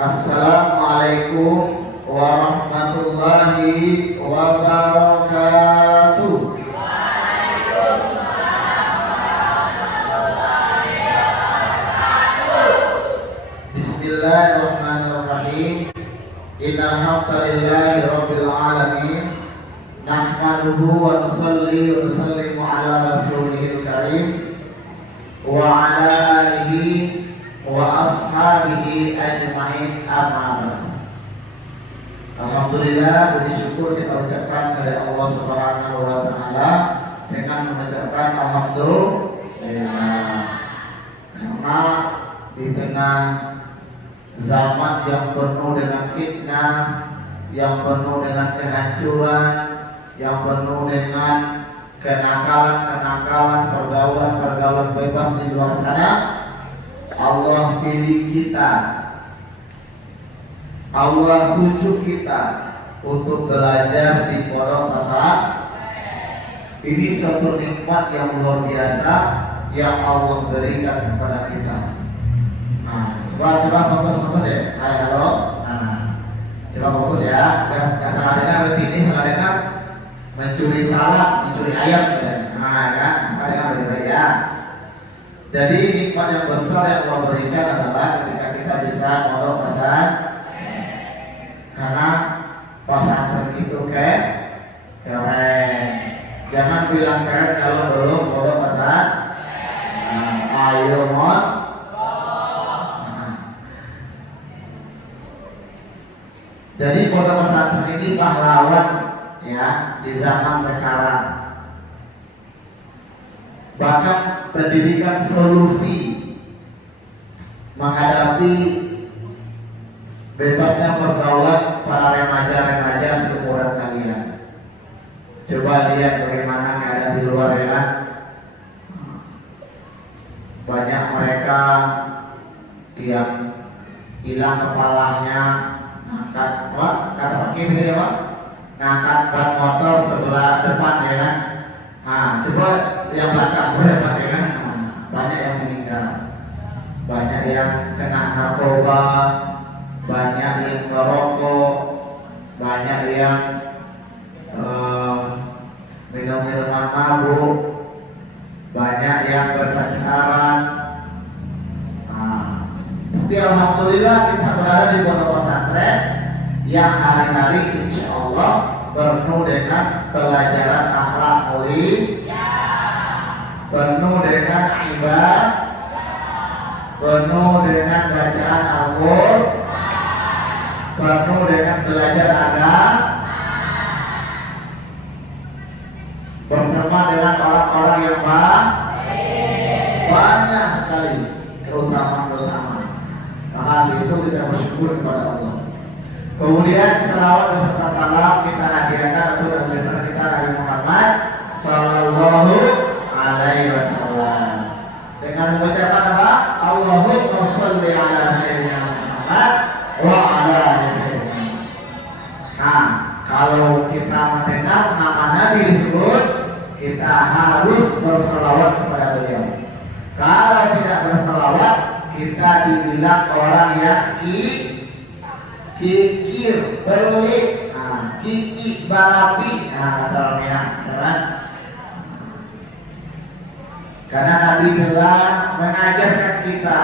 Assalamualaikum warahmatullahi wabarakatuh. Bismillahirrahmanirrahim. Innal hamdalillahi rabbil alamin. Nahmaduhu wa nusalli wa nusallimu ala rasulihil karim wa ala alihi wa ashabihi ajma'in, amma ba'du. Alhamdulillah, puji syukur kita ucapkan kepada Allah Subhanahu wa taala dengan mengucapkan alhamdulillah. Karena di tengah zaman yang penuh dengan fitnah, yang penuh dengan kehancuran, yang penuh dengan kenakalan-kenakalan, pergaulan-pergaulan bebas di luar sana, Allah pilih kita, Allah tuju kita untuk belajar di pondok pesantren. Ini suatu nikmat yang luar biasa yang Allah berikan kepada kita. Nah, coba fokus ya. Hai, halo. Nah, coba fokus ya. Gak salah dengar ini, salah dengar mencuri salam, mencuri ayat. Nah, kan, kalian boleh ya. Jadi nikmat yang besar yang Allah berikan adalah ketika kita bisa pondok pesantren. Karena pesantren itu keren. Jangan bilang keren kalau belum pondok pesantren. Ayo mod. Jadi pondok pesantren ini pahlawan ya di zaman sekarang. Bahkan pendidikan solusi menghadapi bebasnya pergaulan para remaja-remaja seumuran kalian. Coba lihat bagaimana keadaan di luar ya. Banyak mereka yang hilang kepalanya, ngangkat kiri ya, ngangkat ban motor sebelah depan ya kan. Nah, coba yang belakang berapa ya kan? Banyak yang meninggal, banyak yang kena narkoba, banyak yang merokok, banyak yang minum minuman mabuk, banyak yang berpacaran. Nah, tapi alhamdulillah kita berada di pondok pesantren yang hari-hari insya Allah penuh dengan pelajaran akhlak mulia, penuh dengan ibadah, penuh dengan bacaan Al-Qur'an, penuh dengan belajar agama, berteman dengan orang-orang yang banyak sekali keutamaan. Maka itu kita bersyukur kepada Allah. Kemudian selawat beserta salam kita hadiahkan untuk besar kita Nabi Muhammad Sallallahu Alaihi Wasallam dengan mengucapkan apa? Allahumma sholli ala sayyidina Muhammad wa ala alihi. Nah, kalau kita mendengar nama Nabi disebut, kita harus berselawat kepada beliau. Kalau tidak berselawat, kita dibilang orang yang kikir, berlik, kiki, balapi, kata orangnya, kan? Karena Nabi telah mengajarkan kita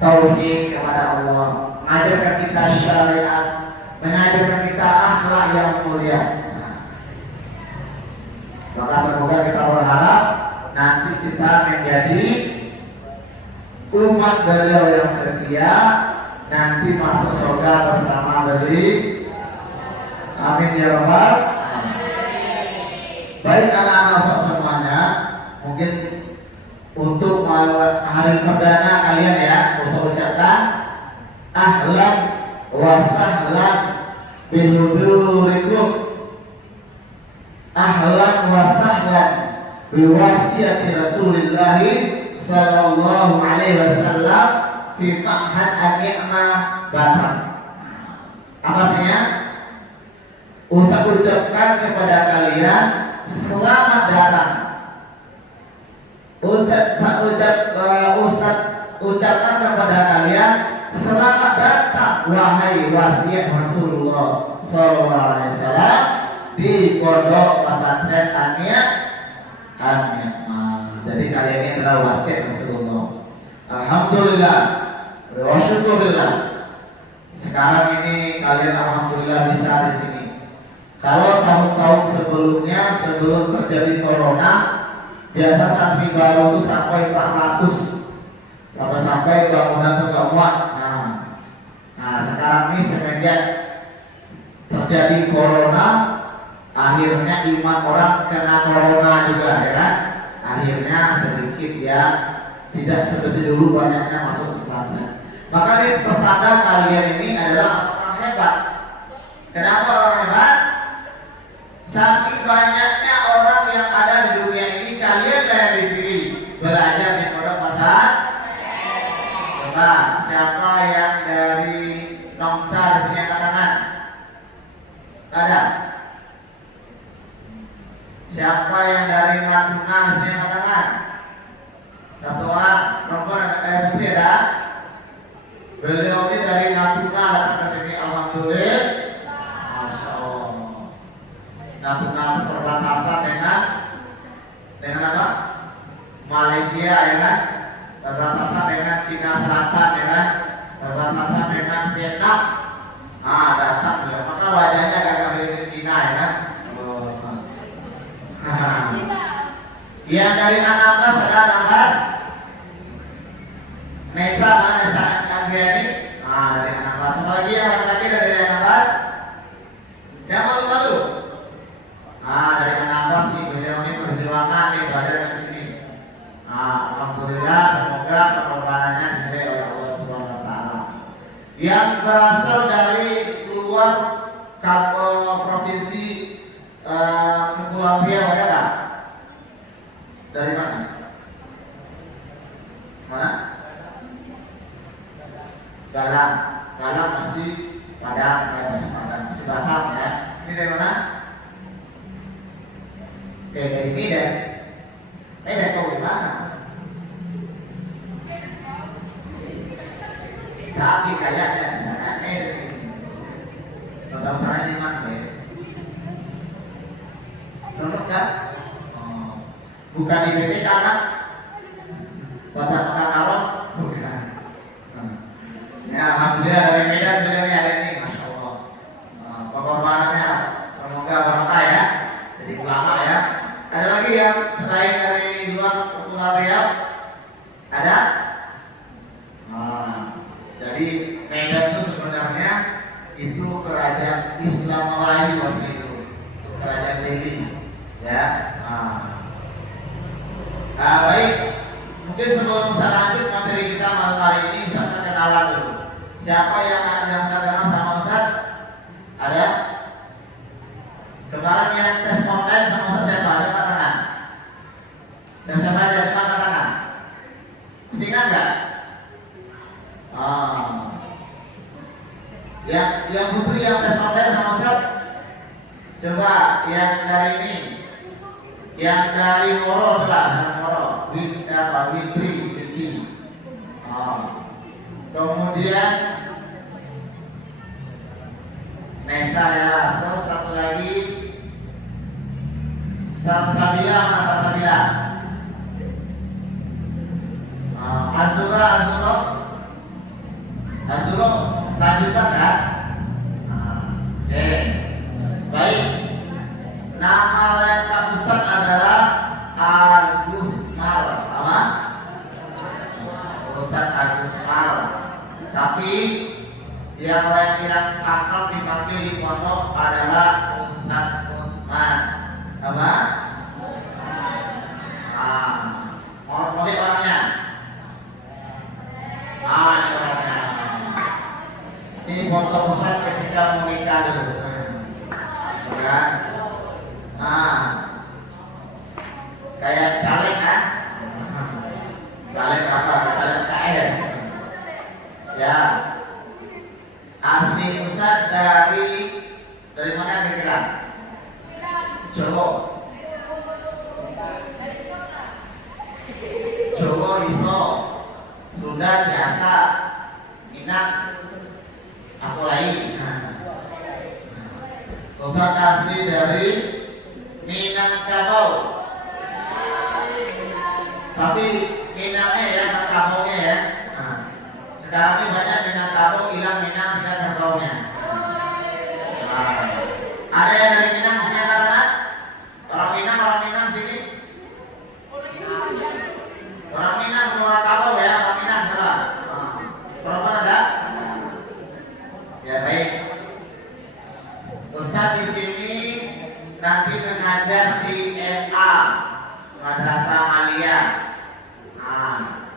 tauhid kepada Allah, mengajarkan kita syariat, mengajarkan kita akhlak yang mulia. Maka semoga kita berharap nanti kita menjadi umat beliau yang setia, nanti masuk surga bersama beliau. Amin ya rabbal alamin. Baik anak-anak semuanya, mungkin untuk hari perdana kalian ya, saya ucapkan ahlan wa sahlan bihudurikum, ahlan wa sahlan biwasiyati Rasulillah sallallahu alaihi wasallam fi ma'had an-ni'mah Batam. Apa artinya? Ustaz ucapkan kepada kalian selamat datang. Ustaz ucapkan kepada kalian selamat datang wahai wasiat Rasulullah sallallahu alaihi wasallam di pondok pesantren An-Ni'mah. Jadi kalian ini adalah wasiat Rasulullah. Alhamdulillah, wasyukurillah. Sekarang ini kalian alhamdulillah bisa di sini. Kalau tahun-tahun sebelumnya, sebelum terjadi corona, biasa santri baru itu sampai 400, sampai bangunan itu nggak muat. Nah, sekarang ini semenjak terjadi corona, akhirnya 5 orang kena corona juga, ya kan? Akhirnya sedikit ya, tidak seperti dulu banyaknya masuk ke pesantren. Maka ini pertanda kalian ini adalah orang hebat. Kenapa orang hebat? Saking banyaknya orang yang ada di dunia ini, kalian yang dipilih belajar di pondok pesantren. Coba siapa yang dari Nongsa di sini angkat tangan? Ada? Siapa yang dari Natuna di sini angkat tangan? Satu orang. Nomor ada putih ada? Beliau ini dari Natuna datang ke sini, alhamdulillah. Masya Allah. Natuna perbatasan dengan apa? Malaysia, ya kan? Perbatasan dengan Cina Selatan, ya kan? Perbatasan dengan Vietnam. Datang beliau. Maka wajahnya agak mirip Cina, ya kan? Yang dari Anambas ada Anambas. Nesa mana Nesa Andriani? Dari Anambas. Sama lagi yang laki-laki dari Anambas. Yang malu-malu. Dari Anambas nih, beliau ini perjuangan nih belajar ke sini. Alhamdulillah, semoga pengorbanannya dinilai oleh Allah Subhanahu wa taala. Yang berasal dari luar provinsi Kepulauan Riau ada nggak? Dari mana? Mana? Galang masih Padang, masih Batam ya. Ini dari mana? Dari Medan. Medan kau di mana? Tapi kayaknya Medan. Pendaftaran di mana ya? Menurut kan? Bukan di BPK kan? Kota Pekanbaru? Bukan. Ya, alhamdulillah dari Medan beliau ini ada ini, masya Allah. Pengorbanannya semoga berkah ya. Jadi ulama ya. Ada lagi yang selain dari luar Kepulauan Riau? Ada? Jadi Medan itu sebenarnya itu kerajaan Islam Melayu waktu itu, kerajaan Delhi, ya. Baik, mungkin sebelum saya lanjut materi kita malam hari ini, saya kenalan dulu. Siapa yang sudah kenal sama Ustaz? Ada? Kemarin yang tes online sama Ustaz siapa? Siapa tangan? Siapa aja? Siapa tangan? Masih ingat nggak? Yang putri yang tes online sama Ustaz? Coba yang dari ini, yang dari Moro coba, Wintri, kemudian Nesa ya, terus satu lagi Salsabila, Azuro, lanjutan kan? Oke, baik. Nama lengkap Ustaz adalah Agus Mal, apa? Ustaz Agus Mal. Tapi yang akrab dipanggil di pondok adalah Ustaz Usman, apa? Boleh orangnya? Ini orangnya. Ini foto Ustaz ketika menikah dulu, kan? Kayak caleg kan? Caleg apa? Caleg KS. Ya. Asli Ustaz dari mana kira-kira? Jawa. Jawa iso. Sunda biasa. Minang aku lain. Ustaz asli dari Minangkabau. Tapi Minangnya ya, Kabaunya ya. Nah, sekarang ini banyak Minangkabau hilang Minang tinggal Kabaunya. Nah, ada yang dari Minang sini karena orang Minang sini. Orang Minang orang Kabau ya, orang Minang coba. Perempuan ada? Ya baik. Ustaz di sini nanti mengajar di MA Madrasah Aliyah. Nah,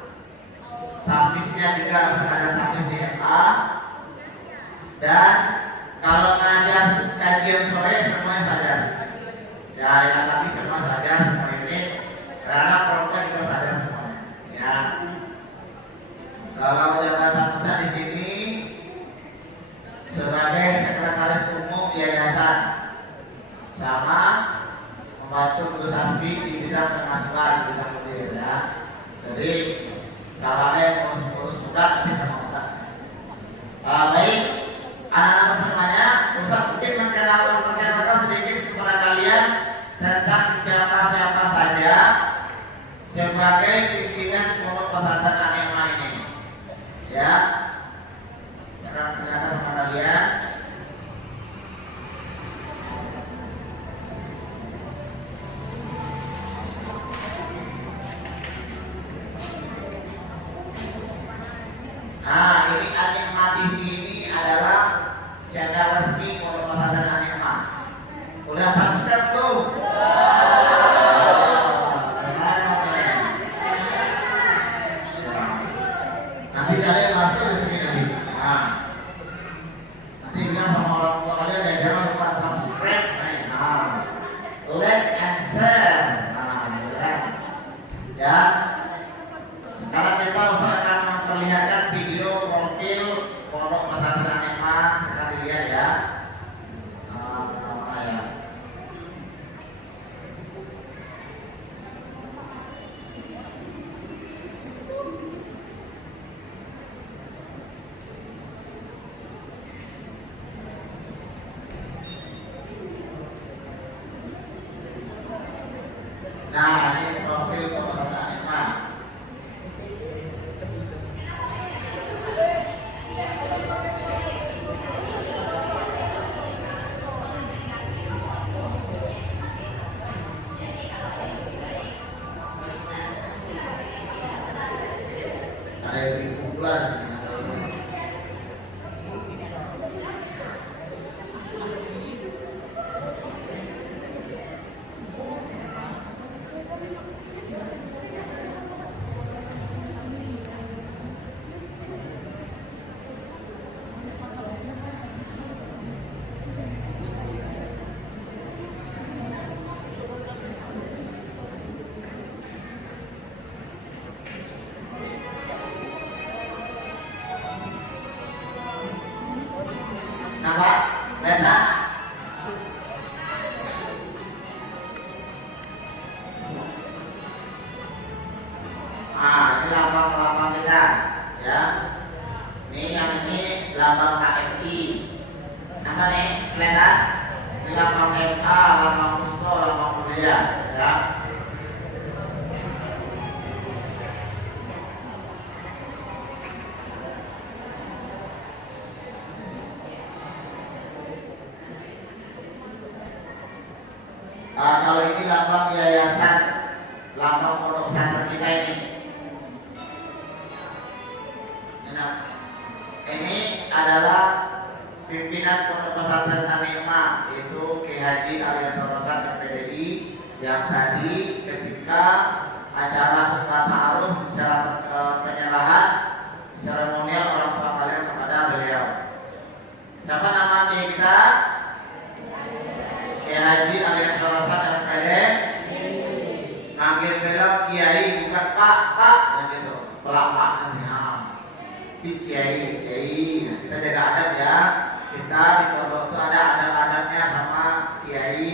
tahfiznya juga ada tahfiz di MA. Dan kalau ngajar kajian sore semuanya sadar. Ya, yang lagi semua sadar semua ini. Karena perempuan juga sadar semuanya. Ya. Kalau jabatan Ustaz di sini sebagai sekretaris umum yayasan sama membantu Gus Asbi di bidang pengasuhan di bidang mudir ya. Jadi kalau ada yang ngurus surat nanti sama Ustaz. Baik, anak-anak semuanya, Ustaz mungkin mengenalkan sedikit kepada kalian tentang siapa-siapa saja sebagai pimpinan pondok pesantren An-Ni'mah ini. Ya, sekarang perkenalkan sama kalian. Nah, ini An-Ni'mah TV ini adalah channel resmi pondok pesantren An-Ni'mah. Udah subscribe belum? Nanti kalian masuk di sini nanti. Nah, nanti bilang sama orang tua kalian ya jangan lupa subscribe, nah, like and share. Nah, ya. Sekarang kita akan memperlihatkan video profil pondok pesantren An-Ni'mah. Kita dilihat ya. Ya. Nah, ini profil pondok pesantren An-Ni'mah. Ada yang 17. Nampak? Lihat tak? Ini lambang-lambang kita ya. Ini yang ini lambang KMI. Nama nih, kelihatan? Ini lambang MA, lambang Musto, lambang budaya ya. Kalau ini lambang yayasan, lambang pondok pesantren kita ini. Nah, ini adalah pimpinan pondok pesantren An-Ni'mah, yaitu Ki Haji alias Rosan PDI yang tadi ketika acara khutbah ta'aruf secara penyerahan seremonial orang tua kalian kepada beliau. Siapa nama kita? Ki Haji alias Rosan SPD. Manggil beliau Kiai, bukan Pak, dan gitu. Pelak nanti. Kiai, kita jaga adab ya. Kita di pondok itu ada adab-adabnya sama Kiai.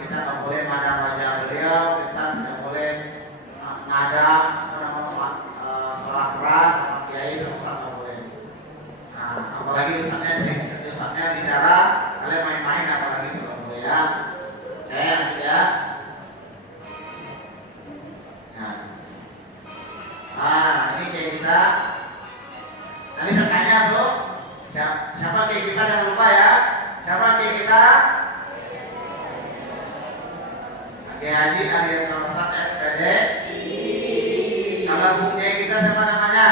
Kita nggak boleh madam wajah beliau, kita tidak boleh ngadam sholat keras sama Kiai, sama nggak boleh. Kiai Haji Arya Kamsat SPD. Kalau punya kita siapa namanya?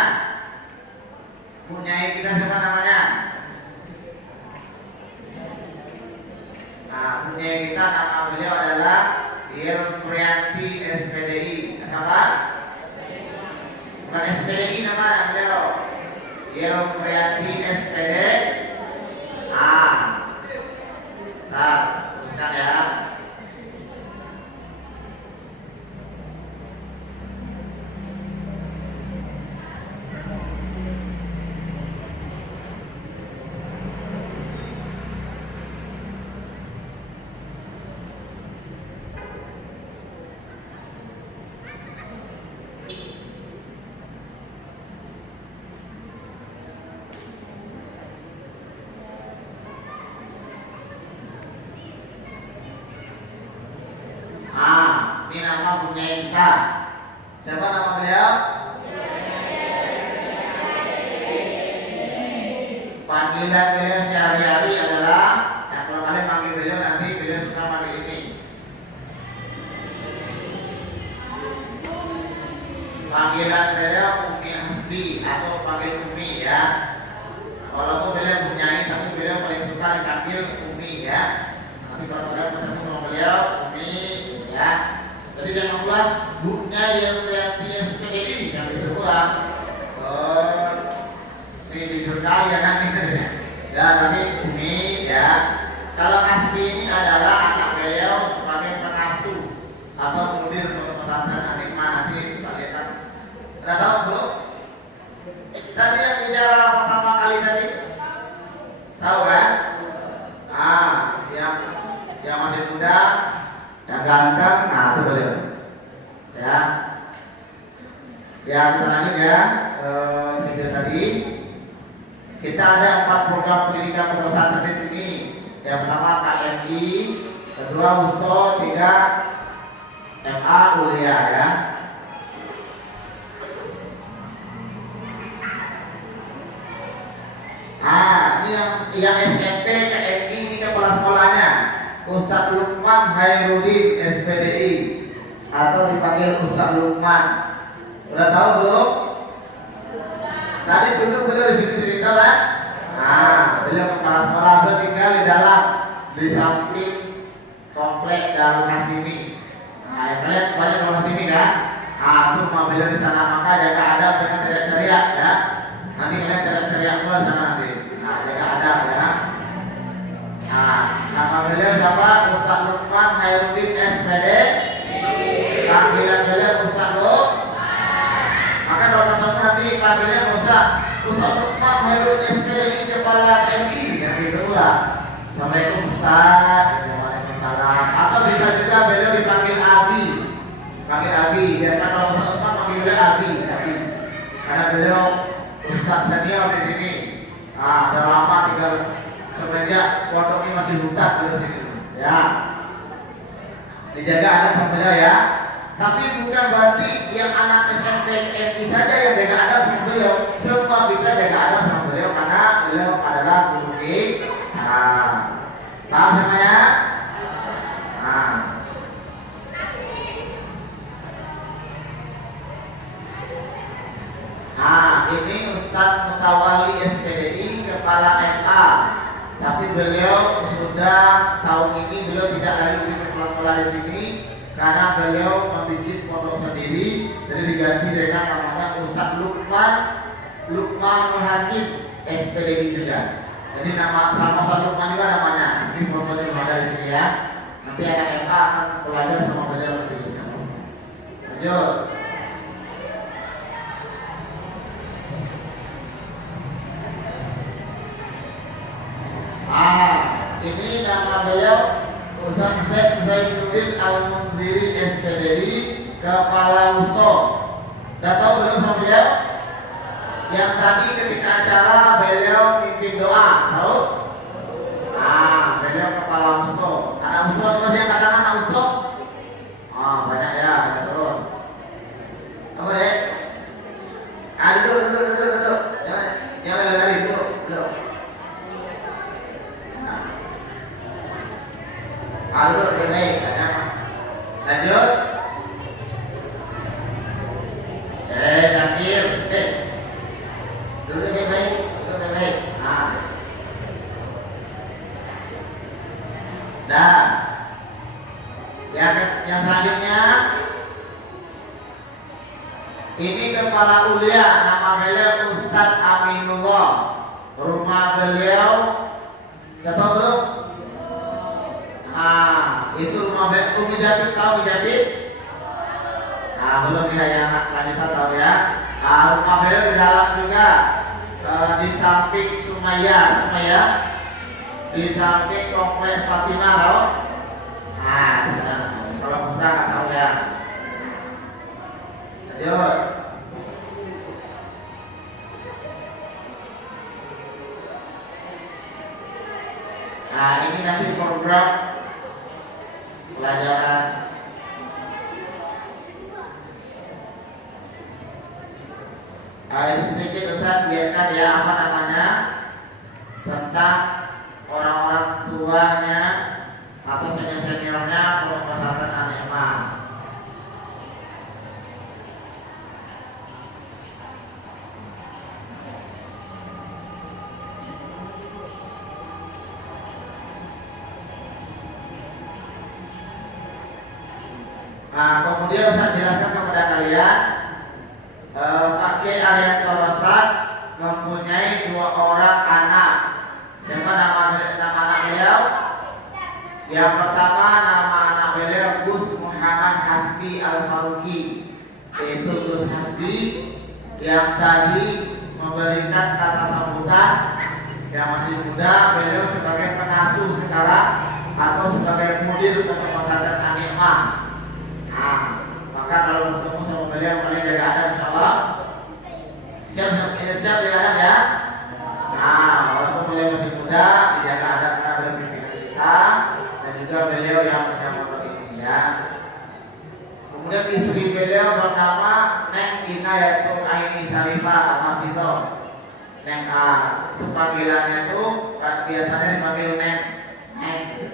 Punya kita siapa namanya? Nah, punya kita nama beliau adalah Yelfrianti SPDI. Apa? Bukan SPDI nama beliau. Yelfrianti SPD. Nah, teruskan ya. Ini nama punya kita. Siapa nama beliau? Panggilan beliau sehari-hari adalah yang kalau kalian panggil beliau nanti beliau suka panggil ini. Panggilan beliau Umi Hasbi atau panggil Umi ya. Walaupun beliau punya tapi beliau paling suka dipanggil Umi ya. Nanti kalau beliau ketemu sama beliau Umi ya. Jadi jangan ulang bukunya yang SPDI yang itu ulang. Ini di jurnal ya nanti ya tapi Umi ya. Kalau Hasbi ini adalah anak beliau sebagai pengasuh atau mudir pondok pesantren Anikma nanti bisa lihat. Sudah tahu belum? Tadi yang bicara pertama kali tadi tahu kan? Yang masih muda, yang ganteng, nah itu beliau. Ya, kita lanjut ya. Video tadi kita ada 4 program pendidikan pondok pesantren di sini. Yang pertama KMI, kedua Wusto, 3 MA Ulia ya. Ini yang SMP KMI ini kepala sekolahnya Ustadz Lukman Hairudin SPDI atau dipanggil Ustadz Lukman. Udah tahu belum? Tadi duduk beliau di sini cerita kan? Beliau kepala sekolah, beliau tinggal di dalam di samping komplek Darul Hasimi. Kalian banyak Darul Hasimi kan? Itu rumah beliau di sana, maka jaga adab dengan teriak-teriak ya. Nanti kalian teriak-teriak keluar sana nanti. Jaga adab ya. Nama beliau siapa? Ustadz Lukman Hairudin SPD. Panggilan beliau Ustadz Lukman. Maka kalau ketemu nanti panggilannya Ustadz Lukman Hairudin SPD kepala MI yang gitu lah. Assalamualaikum Ustadz. Waalaikumsalam. Atau bisa juga beliau dipanggil Abi. Panggil Abi. Biasa kalau Ustadz Lukman panggil beliau Abi. Karena beliau Ustadz senior di sini. Udah lama tinggal semenjak pondok ini masih hutan di sini. Ya. Dijaga anak beliau ya. Tapi bukan berarti yang anak SMP MI saja yang jaga anak sama beliau. Semua kita jaga anak sama beliau karena beliau adalah guru kita. Paham semuanya? Ini Ustadz Mutawali SPDI kepala MA. Tapi beliau sudah tahun ini beliau tidak lagi di sekolah di sini karena beliau membuat pondok sendiri, jadi diganti dengan namanya Ustadz Lukman Hakim SPDI juga. Jadi nama sama Ustadz Lukman juga namanya. Nanti pondoknya ada di sini ya. Nanti anak MA akan belajar sama beliau nanti. Lanjut. Ini nama beliau Ustadz Zainuddin Al-Munziri SPDI kepala Wusto. Udah tahu beliau sama beliau? Yang tadi ketika acara beliau mimpin doa, tahu? Beliau kepala Wusto. Anak Wusto apa dia katakan anak Wusto? Banyak ya, betul. Apa deh? Duduk. Jangan lari, duduk. Duduk, baik, lanjut. Nah, yang selanjutnya ini kepala ulia, nama beliau Ustadz Aminullah. Rumah beliau tahu belum? Itu rumah beliau Umi Jabir, tahu Jabir? Belum ya, yang lanjutan tahu ya. Rumah beliau di dalam juga, di samping Sumayyah, di samping kompleks Fatimah tahu? Kalau putra nggak tahu ya. Lanjut. Ini nanti program pelajaran itu sedikit Ustaz biarkan ya, apa namanya, tentang orang-orang tuanya atau seniornya pondok pesantren An-Ni'mah. Kemudian saya jelaskan kepada kalian, Pak Kiai Arianto Rosad mempunyai 2 orang anak. Siapa nama anak beliau? Yang pertama nama anak beliau Gus Muhammad Hasbi Al-Faruqi, yaitu Gus Hasbi yang tadi memberikan kata sambutan yang masih muda. Beliau sebagai pengasuh sekarang atau sebagai mudir pondok pesantren An-Ni'mah. Maka kalau bertemu sama beliau kalian jaga adab insyaallah. Siap jaga adab ya. Walaupun beliau masih muda, dijaga adab karena beliau pimpinan kita dan juga beliau yang punya pondok ini ya. Kemudian istri beliau bernama Neng Inayatul Aini Syarifah Al-Hafizah. Neng itu panggilannya itu biasanya dipanggil Neng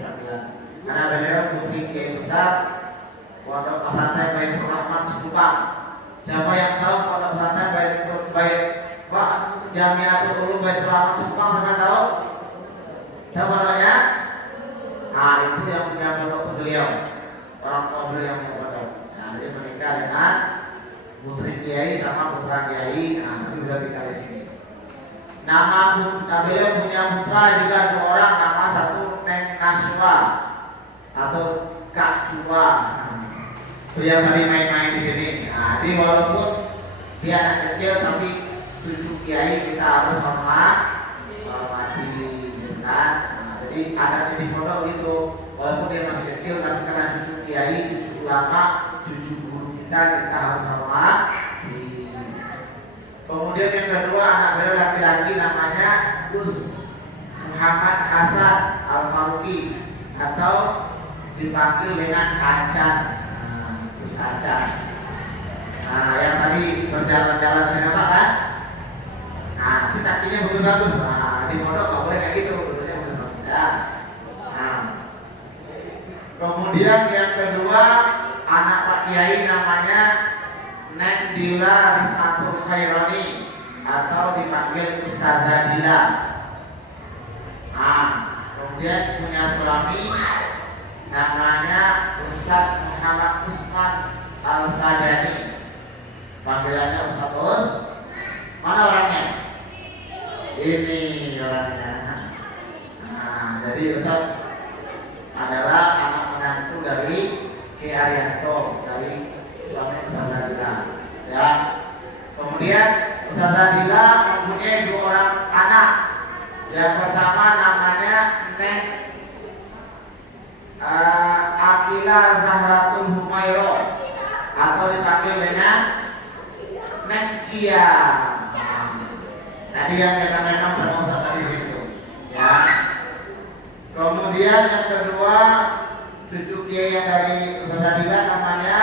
panggilan. Karena beliau putri Kiai besar Pondok Pesantren Baitur Rahman Cikupang. Siapa yang tahu Pondok Pesantren Pak Jamiatul Ulum Baitur Rahman Cikupang, siapa tahu? Tahu pondoknya? Itu yang punya pondok beliau. Orang tua beliau yang punya pondok. Jadi menikah dengan putri Kiai sama putra Kiai. Itu sudah dikali sini. Nama beliau punya putra juga 2 orang. Nama satu Neng Naswa atau Kak Cua. Itu yang tadi main-main di sini. Jadi walaupun dia anak kecil tapi cucu Kiai kita harus hormati, kan? Jadi ada di pondok itu walaupun dia masih kecil tapi karena cucu Kiai, cucu ulama, cucu guru kita harus hormati. Kemudian yang kedua anak beliau laki-laki namanya Gus Muhammad Hasan Al-Faruqi atau dipanggil dengan Kacan. Kaca. Yang tadi berjalan-jalan dengan apa kan? Itu kakinya bagus-bagus. Di pondok nggak boleh kayak gitu, dulunya bagus-bagus ya. Kemudian yang kedua anak Pak Kiai namanya Neng Dila Rifmatul Khaironi atau dipanggil Ustazah Dila. Kemudian punya suami namanya Ustadz Muhammad Usman Al-Sadani. Panggilannya Ustadz Us. Mana orangnya? Ini orangnya. Jadi Ustadz adalah anak menantu dari Kiai Arianto, dari suami Ustazah Dila. Ya. Kemudian Ustazah Dila mempunyai 2 orang anak. Yang pertama namanya Neng Akila Zahratul Humayro atau dipanggil dengan Neng Cia. Tadi yang memang sama Ustaz tadi itu. Ya. Kemudian yang kedua cucu Kiai yang dari Ustazah Dila namanya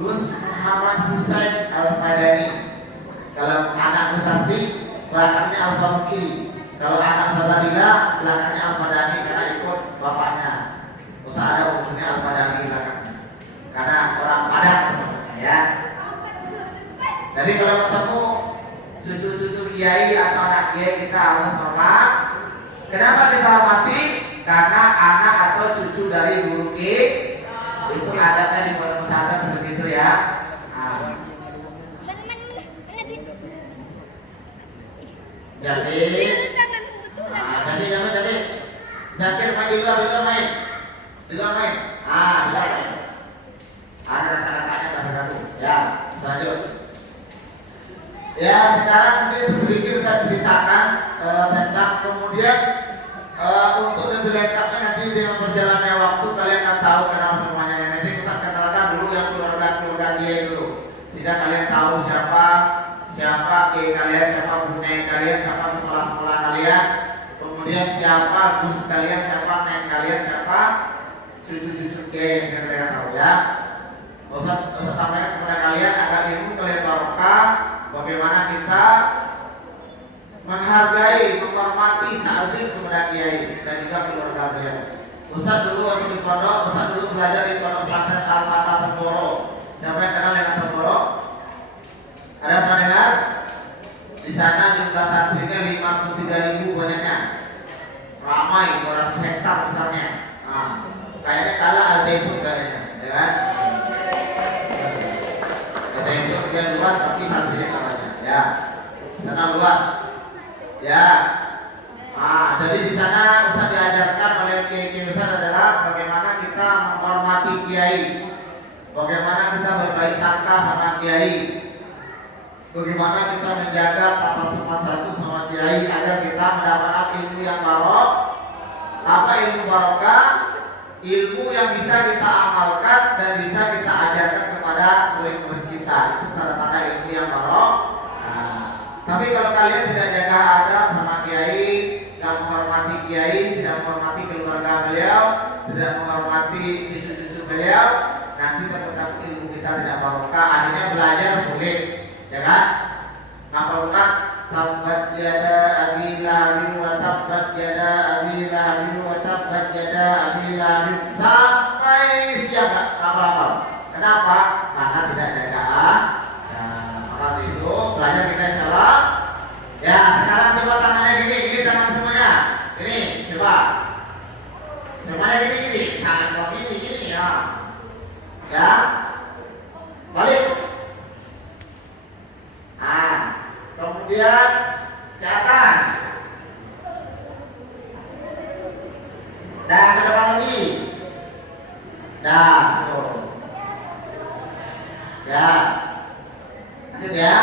Gus Muhammad Husain Al-Fadani. Kalau anak Gus Hasbi belakangnya Al-Faruqi. Kalau anak Ustazah Dila belakangnya Al-Fadani karena ikut bapaknya. Usah ada umurnya Al-Fadani belakangnya. Karena orang Padang ya. Jadi kalau ketemu cucu-cucu Kiai atau anak Kiai kita harus Kenapa kita hormati? Karena anak atau cucu dari guru kita. Itu adabnya di pondok pesantren seperti itu ya. Nah. Jadi, jadi. Zakir main di luar main. Di luar main. Di luar main. Ada kata-katanya satu. Ya, lanjut. Ya, sekarang mungkin sedikit saya ceritakan tentang kemudian untuk lebih lengkapnya nanti dengan berjalannya waktu kalian akan tahu kenal semuanya. Nanti Ustaz kenalkan dulu yang keluarga dia dulu, sehingga kalian tahu siapa kalian, siapa bunda kalian, siapa sekolah kalian, kemudian siapa gus kalian, siapa nek kalian, siapa cucu-cucu kalian yang kalian tahu ya. Ustaz sampaikan kepada kalian agar ilmu kalian barokah. Bagaimana kita menghargai, menghormati, ta'zim kepada kiai dan juga keluarga beliau. Ustaz dulu waktu di pondok, Ustaz dulu belajar di pondok pesantren Al-Fatah Temboro. Siapa yang kenal dengan Temboro? Ada pernah dengar? Di sana jumlah santrinya 53.000 banyaknya. Ramai 200 hektar besarnya. Kayaknya kalah Al-Zaitun kayaknya, ya kan? Al-Zaitun dia luas tapi santrinya kalahnya. Ya, sana luas. Ya, jadi di sana Ustaz diajarkan oleh kiai besar adalah bagaimana kita menghormati kiai, bagaimana kita berbaik sangka sama kiai, bagaimana kita menjaga tata sopan satu sama kiai agar kita mendapatkan ilmu yang barokah. Apa ilmu barokah? Ilmu yang bisa kita amalkan dan bisa kita ajarkan kepada murid-murid kita. Itu tanda-tanda ilmu yang barokah. Tapi kalau kalian tidak jaga adab sama kiai, tidak menghormati kiai, tidak menghormati keluarga beliau, tidak menghormati cucu-cucu beliau, nanti tetap ilmu kita tidak barokah, akhirnya belajar sulit, ya kan? Apakah tabbat yada abi lahab wa tabbat yada abi lahab wa tabbat yada abi lahab sampai siapa apa-apa. Kenapa? Karena tidak jaga. Maka itu belajar kita insyaallah. Ya, sekarang coba tangannya gini tangan semuanya. Ini coba. Semuanya gini. Tangan gini ya. Ya. Balik. Kemudian ke atas. Dan ke depan lagi. Tuh. Ya. Lanjut ya.